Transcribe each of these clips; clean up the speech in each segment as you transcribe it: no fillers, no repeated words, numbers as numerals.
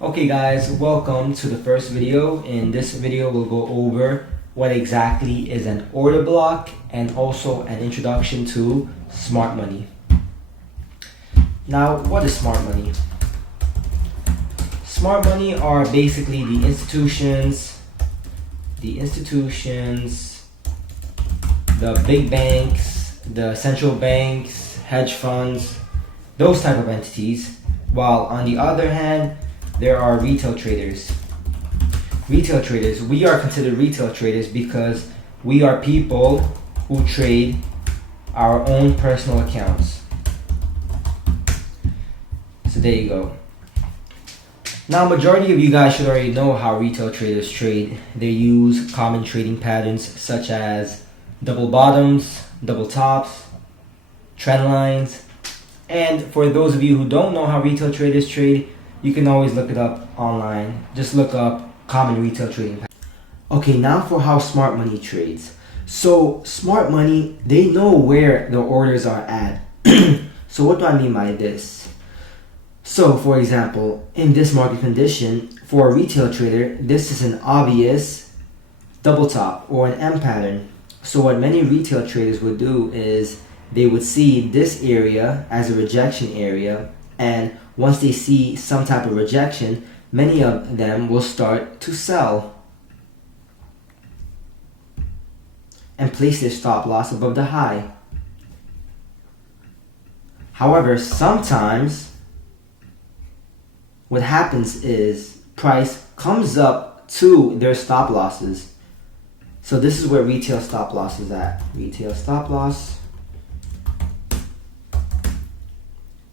Okay guys, welcome to the first video. In this video we'll go over what exactly is an order block and also an introduction to smart money. Now, what is smart money? Smart money are basically the institutions, the big banks, the central banks, hedge funds, those type of entities, while on the other hand there are retail traders. Retail traders, we are considered retail traders because we are people who trade our own personal accounts. So there you go. Now, majority of you guys should already know how retail traders trade. They use common trading patterns such as double bottoms, double tops, trend lines. And for those of you who don't know how retail traders trade, you can always look it up online. Just look up common retail trading patterns. Okay, now for how smart money trades. So smart money, they know where the orders are at. So what do I mean by this? So for example, in this market condition, for a retail trader, this is an obvious double top or an M pattern. So what many retail traders would do is they would see this area as a rejection area, and once they see some type of rejection, many of them will start to sell and place their stop loss above the high. However, sometimes what happens is price comes up to their stop losses. So this is where retail stop loss is at. Retail stop loss.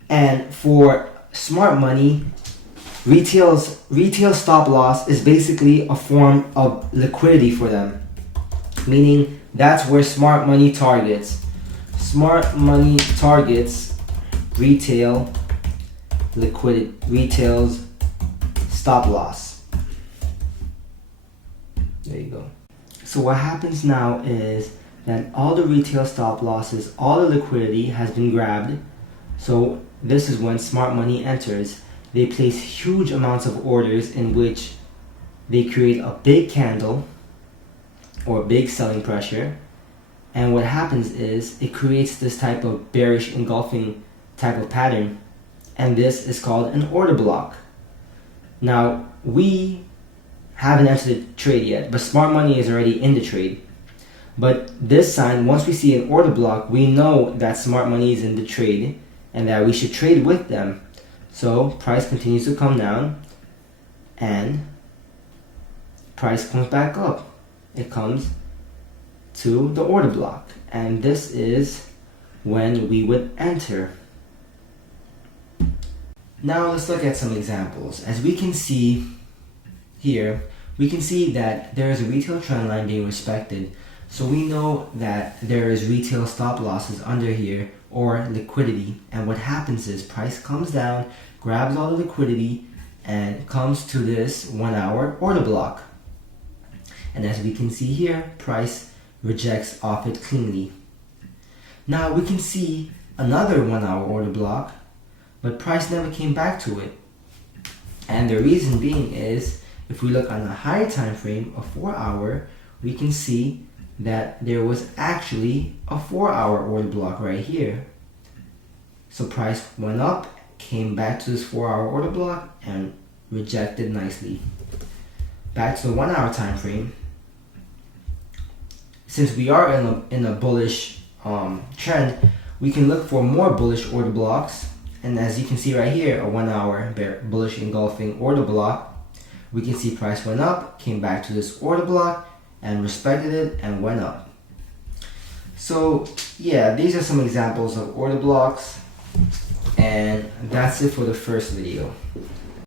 And for smart money, retail stop loss is basically a form of liquidity for them. Meaning that's where smart money targets. Smart money targets retail's stop loss. There you go. So what happens now is that all the retail stop losses, all the liquidity has been grabbed. So this is when smart money enters. They place huge amounts of orders in which they create a big candle or big selling pressure. And what happens is it creates this type of bearish engulfing type of pattern. And this is called an order block. Now, we haven't entered the trade yet, but smart money is already in the trade. But this sign, once we see an order block, we know that smart money is in the trade and that we should trade with them. So price continues to come down and price comes back up. It comes to the order block, and this is when we would enter. Now let's look at some examples. As we can see here, we can see that there is a retail trend line being respected. So we know that there is retail stop losses under here or liquidity. And what happens is price comes down, grabs all the liquidity, and comes to this 1 hour order block. And as we can see here, price rejects off it cleanly. Now we can see another 1 hour order block, but price never came back to it. And the reason being is, if we look on a higher time frame, a 4 hour, we can see that there was actually a 4 hour order block right here. So price went up, came back to this 4 hour order block and rejected nicely. Back to the 1 hour time frame. Since we are in a bullish trend, we can look for more bullish order blocks. And as you can see right here, a 1 hour bullish engulfing order block. We can see price went up, came back to this order block and respected it and went up. So yeah, these are some examples of order blocks, and that's it for the first video.